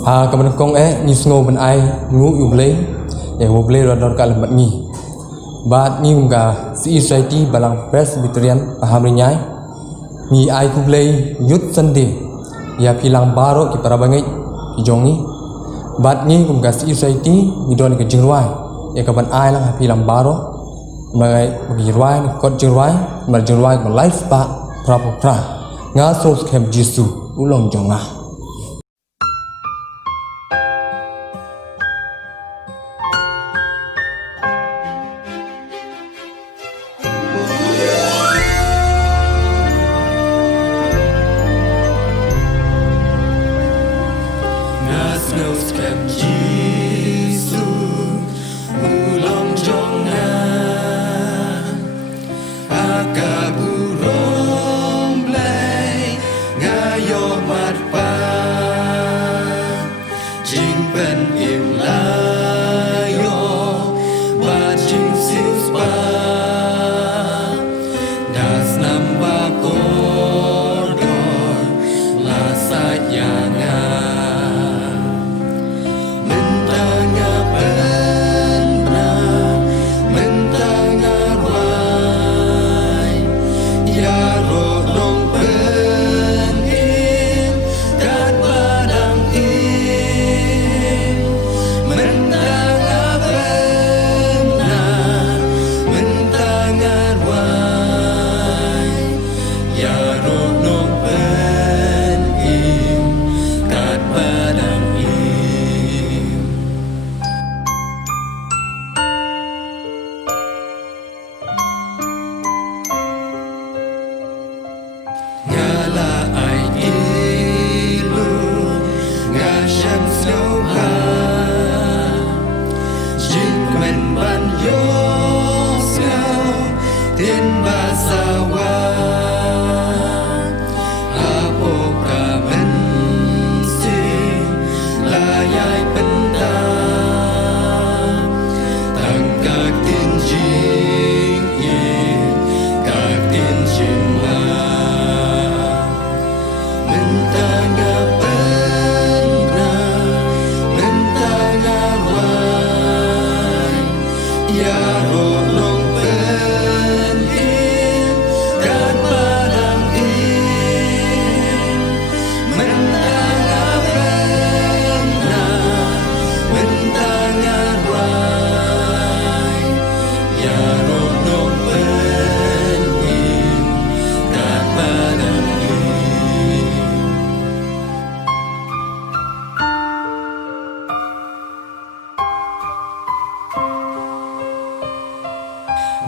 Kemudian kong ni snow ben ai ngu yu blay ya wo blay rodor ka lembat ni bat ni ga si society balang presbyterian paham rinyai ni ai ku blay yut sande ya pilang baro ki para bangai ki jongi bat ni ga si society ni don ke jingwai ya ka ban ai lang pilang baro mai gi rwai kot jingwai mal jingwai ko life pa pra nga so skem jisu ulong jonga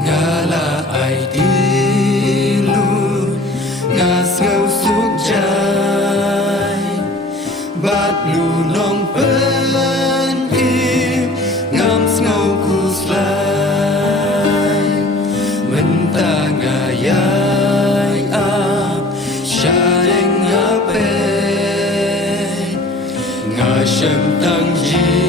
Ngala ai dilu ngas ngau suk jai bat lu nong pen im ngam ngau ku slai menta ngayai ap shareng ngape ngasem tang ji